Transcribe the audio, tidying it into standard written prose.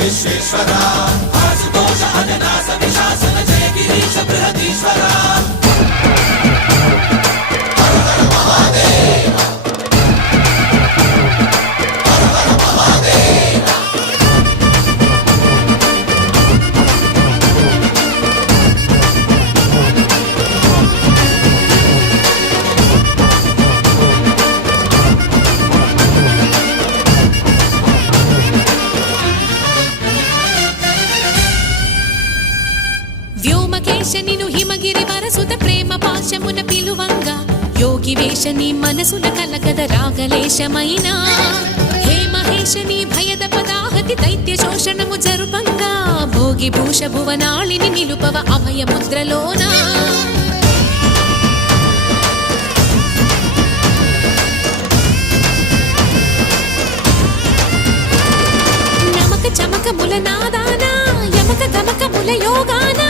విశ్వేశ్వరా ఆశుతోష అజనాశ విశాసన జయ గిరీశ బృహదీశ్వరా హర హర మహాదేవ హర హర మహాదేవ వ్యోమకేశనిను హిమగిరి వరసుత ప్రేమ పాశమున పిలువంగా యోగి వేషని మనసున కలకద రాగలేశమైనా హే మహేశని భయద పదాహతి దైత్య శోషణము జరుపంగా భోగి భూష భువనాళిని నిలుపవ అభయ ముద్రలోనా నమక చమక ముల నాదానా యమక గమక ముల యోగానా